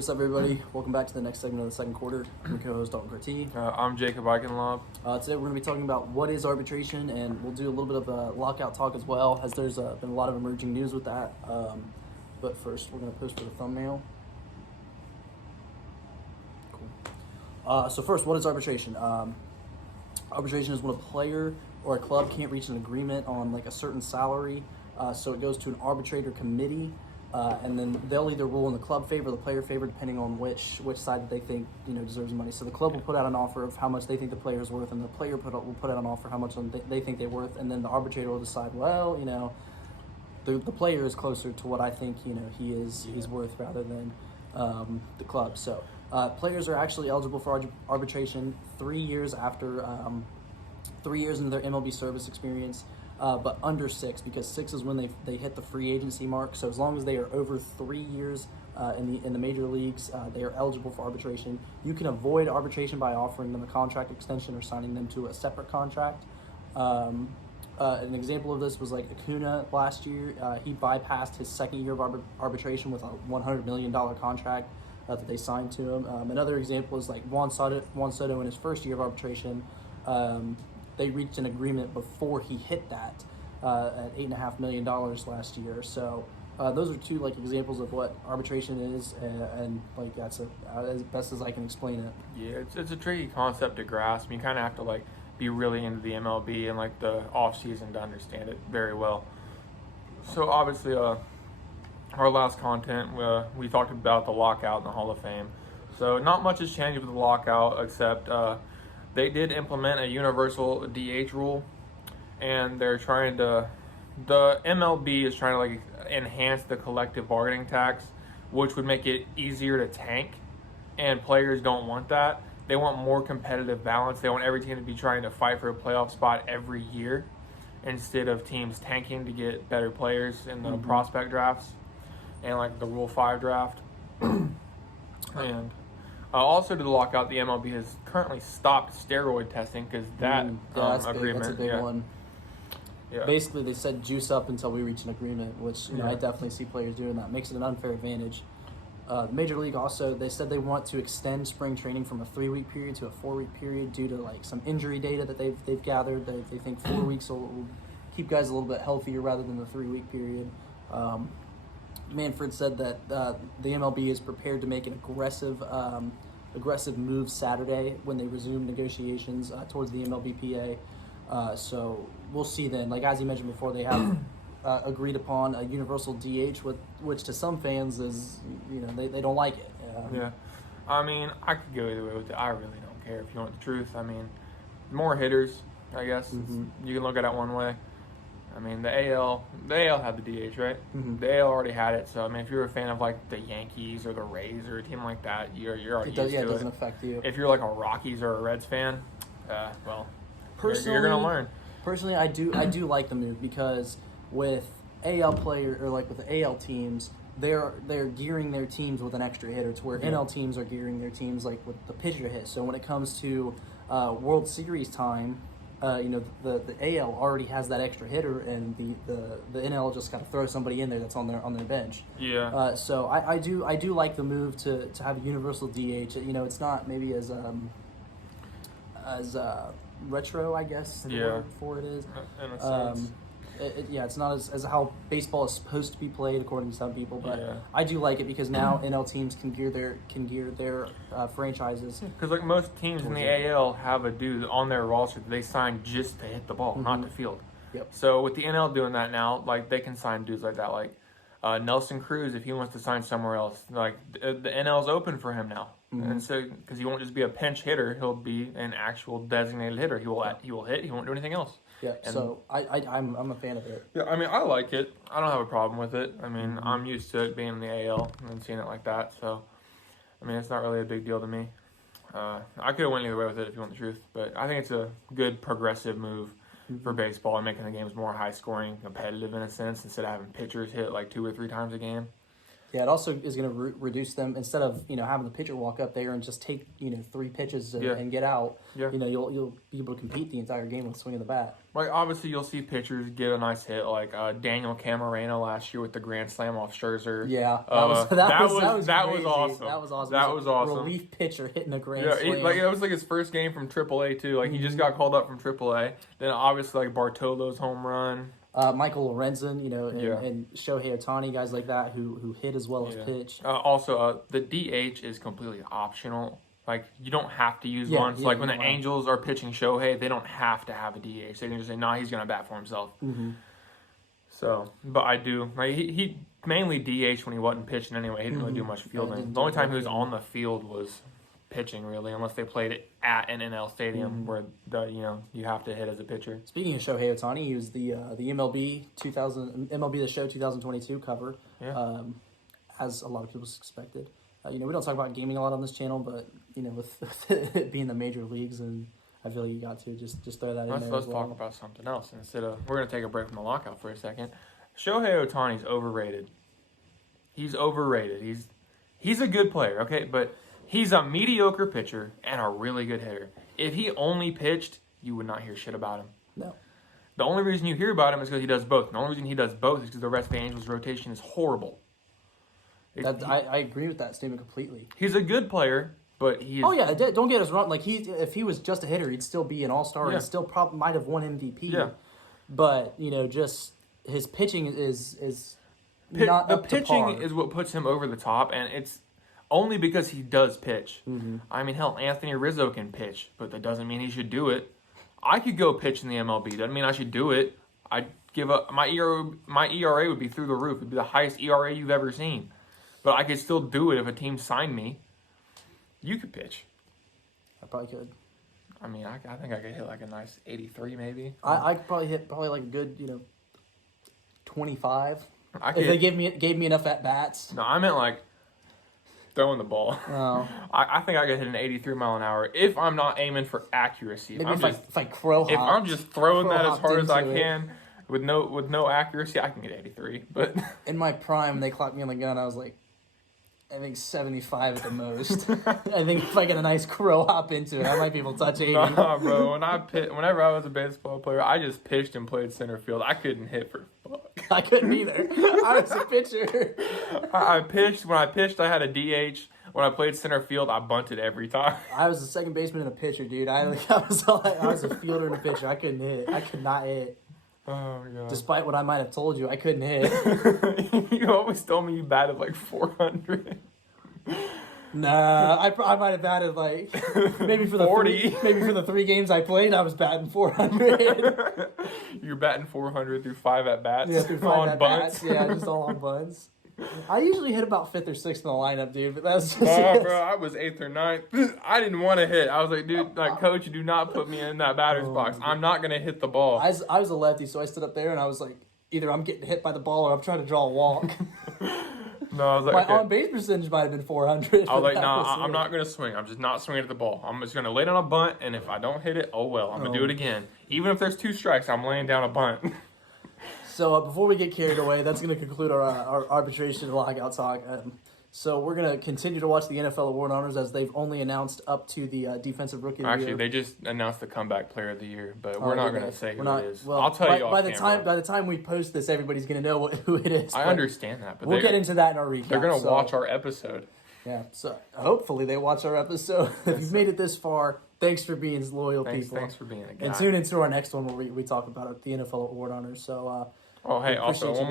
What's up, everybody? Welcome back to the next segment of the second quarter. I'm your co-host, Dalton Carty. I'm Jacob Eichenlob. Today we're going to be talking about what is arbitration, and we'll do a little bit of a lockout talk as well, as there's been a lot of emerging news with that. But first, we're going to post for the thumbnail. Cool. So first, what is arbitration? Arbitration is when a player or a club can't reach an agreement on like a certain salary, so it goes to an arbitrator committee. And then they'll either rule in the club favor or the player favor, depending on which side that they think deserves the money. So the club will put out an offer of how much they think the player is worth, and the player will put out an offer how much they think they're worth, and then the arbitrator will decide. Well, the player is closer to what I think he's worth rather than the club. So players are actually eligible for arbitration 3 years after 3 years into their MLB service experience. But under 6, because 6 is when they hit the free agency mark. So as long as they are over 3 years in the major leagues, they are eligible for arbitration. You can avoid arbitration by offering them a contract extension or signing them to a separate contract. An example of this was like Acuna last year. He bypassed his second year of arbitration with a $100 million contract that they signed to him. Another example is like Juan Soto in his first year of arbitration. They reached an agreement before he hit that at $8.5 million last year. So those are two like examples of what arbitration is, and like that's as best as I can explain it. Yeah, it's a tricky concept to grasp. You kind of have to like be really into the MLB and like the off season to understand it very well. So obviously, our last content we talked about the lockout in the Hall of Fame. So not much has changed with the lockout except. They did implement a universal DH rule, and the MLB is trying to like enhance the collective bargaining tax, which would make it easier to tank, and players don't want that. They want more competitive balance. They want every team to be trying to fight for a playoff spot every year instead of teams tanking to get better players in the prospect drafts and like the Rule 5 draft. And also to the lockout, the MLB has currently stopped steroid testing because that agreement. That's a big one. Yeah. Basically, they said juice up until we reach an agreement, which I definitely see players doing that. Makes it an unfair advantage. Major League also, they said they want to extend spring training from a 3-week period to a 4-week period due to like some injury data that they've gathered. They think 4 weeks will keep guys a little bit healthier rather than the 3-week period. Manfred said that the MLB is prepared to make an aggressive move Saturday when they resume negotiations towards the MLBPA. So we'll see then. Like as you mentioned before, they have agreed upon a universal DH, which to some fans is they don't like it. Yeah, I mean I could go either way with it. I really don't care if you want the truth. I mean, more hitters, I guess. You can look at it one way. I mean, the AL had the DH, right? The AL already had it. So, I mean, if you're a fan of, like, the Yankees or the Rays or a team like that, you're already used to it. Yeah, it doesn't affect you. If you're, like, a Rockies or a Reds fan, well, you're going to learn. Personally, I do like the move because with AL player or, like, with the AL teams, they're gearing their teams with an extra hitter to where NL teams are gearing their teams, like, with the pitcher hit. So when it comes to World Series time, the AL already has that extra hitter, and the NL just got to throw somebody in there that's on their bench. Yeah. So I do like the move to have a universal DH. It's not maybe as retro, I guess. The word for it is. In a sense. It's not as how baseball is supposed to be played according to some people, but I do like it because now NL teams can gear their franchises. Because like most teams in the AL have a dude on their roster that they sign just to hit the ball, not to field. Yep. So with the NL doing that now, like they can sign dudes like that, like Nelson Cruz if he wants to sign somewhere else. Like the NL's open for him now, and so because he won't just be a pinch hitter, he'll be an actual designated hitter. He will hit. He won't do anything else. Yeah, so I'm a fan of it. Yeah, I mean, I like it. I don't have a problem with it. I mean, I'm used to it being in the AL and seeing it like that. So, I mean, it's not really a big deal to me. I could have went either way with it if you want the truth. But I think it's a good progressive move for baseball and making the games more high-scoring, competitive in a sense, instead of having pitchers hit like 2 or 3 times a game. Yeah, it also is going to reduce them instead of having the pitcher walk up there and just take 3 pitches and get out. Yeah. You'll be able to compete the entire game with swinging the bat. Like obviously, you'll see pitchers get a nice hit, like Daniel Camarena last year with the grand slam off Scherzer. Yeah, that was awesome. That was awesome. That was awesome. Relief pitcher hitting a grand slam. slam. It was like his first game from AAA too. Like he just got called up from AAA. Then obviously like Bartolo's home run. Michael Lorenzen, and Shohei Ohtani, guys like that who hit as well as pitch. Also, the DH is completely optional. Like, you don't have to use one. So, like, when the Angels are pitching Shohei, they don't have to have a DH. They can just say, nah, he's going to bat for himself. Mm-hmm. So, but I do. Like, he mainly DH when he wasn't pitching anyway. He didn't really do much fielding. The only time he was on the field was pitching, really, unless they played it at an NL stadium where you have to hit as a pitcher. Speaking of Shohei Ohtani, he was the MLB The Show 2022 cover, as a lot of people expected. We don't talk about gaming a lot on this channel, but with it being the major leagues, and I feel like you got to just throw that in there. Let's talk about something else instead of we're gonna take a break from the lockout for a second. Shohei Ohtani's overrated. He's overrated. He's a good player, okay, but he's a mediocre pitcher and a really good hitter. If he only pitched, you would not hear shit about him. No. The only reason you hear about him is because he does both. The only reason he does both is because the rest of the Angels' rotation is horrible. I agree with that statement completely. He's a good player, but he's... Oh, yeah, don't get us wrong. Like, if he was just a hitter, he'd still be an all-star and still probably might have won MVP. Yeah. But, just his pitching is not the up to pitching par. is what puts him over the top, and it's only because he does pitch. Mm-hmm. I mean, hell, Anthony Rizzo can pitch, but that doesn't mean he should do it. I could go pitch in the MLB. Doesn't mean I should do it. I'd give up my ERA would be through the roof. It'd be the highest ERA you've ever seen. But I could still do it if a team signed me. You could pitch. I probably could. I mean, I think I could hit like a nice 83 maybe. I could probably hit like a good 25. If they gave me enough at bats. No, I meant like throwing the ball. Oh. I think I could hit an 83 mile an hour if I'm not aiming for accuracy. Maybe if I crow hop. If I'm just throwing that as hard as I can with no accuracy, I can get 83. But in my prime, they clocked me on the gun. I was like, I think 75 at the most. I think if I get a nice crow hop into it, I might be able to touch 80. Nah, bro. Whenever I was a baseball player, I just pitched and played center field. I couldn't hit for fuck. I couldn't either. I was a pitcher. I pitched. When I pitched, I had a DH. When I played center field, I bunted every time. I was a second baseman and a pitcher, dude. I was a fielder and a pitcher. I couldn't hit. I could not hit. Oh, God. Despite what I might have told you, I couldn't hit. You always told me you batted like 400. Nah, I might have batted like maybe for the 40. maybe for the 3 games I played, I was batting 400. You're batting 400 through 5 at bats. Yeah, through 5 at bats. Yeah, just all on bunts. I usually hit about 5th or 6th in the lineup, dude. But that's just bro, I was 8th or 9th. I didn't want to hit. I was like, dude, coach, do not put me in that batter's box. Dude. I'm not gonna hit the ball. I was a lefty, so I stood up there and I was like, either I'm getting hit by the ball or I'm trying to draw a walk. No, I was like, my on-base percentage might have been 400. I was like, I'm not going to swing. I'm just not swinging at the ball. I'm just going to lay down a bunt, and if I don't hit it, oh well. I'm going to do it again. Even if there's 2 strikes, I'm laying down a bunt. So before we get carried away, that's going to conclude our arbitration and lockout talk. So we're going to continue to watch the NFL award honors as they've only announced up to the defensive rookie of the year. Actually, they just announced the comeback player of the year, but we're not going to say who it is. Well, I'll tell you by the time we post this, everybody's going to know who it is. I understand that, but we'll get into that in our recap. They're going to watch our episode. Yeah, so hopefully they watch our episode. If you've made it this far, thanks for being loyal people. Thanks for being a guy. And tune into our next one where we talk about the NFL award honors. So. Hey, also one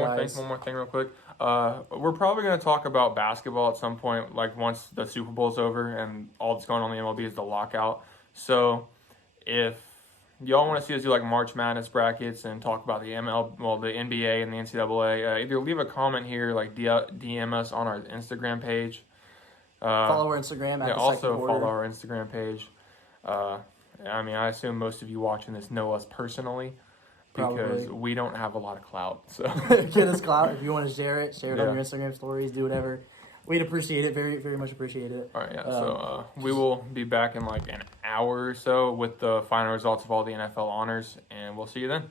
more thing real quick. We're probably going to talk about basketball at some point, like once the Super Bowl's over and all that's going on in the MLB is the lockout. So if y'all want to see us do like March Madness brackets and talk about the the NBA and the NCAA, either leave a comment here, like DM us on our Instagram page. Follow our Instagram. Follow our Instagram page. I mean, I assume most of you watching this know us personally. Because we don't have a lot of clout. So get us clout. If you want to share it on your Instagram stories, do whatever. We'd appreciate it. Very, very much appreciate it. All right, yeah. So we will be back in like an hour or so with the final results of all the NFL honors, and we'll see you then.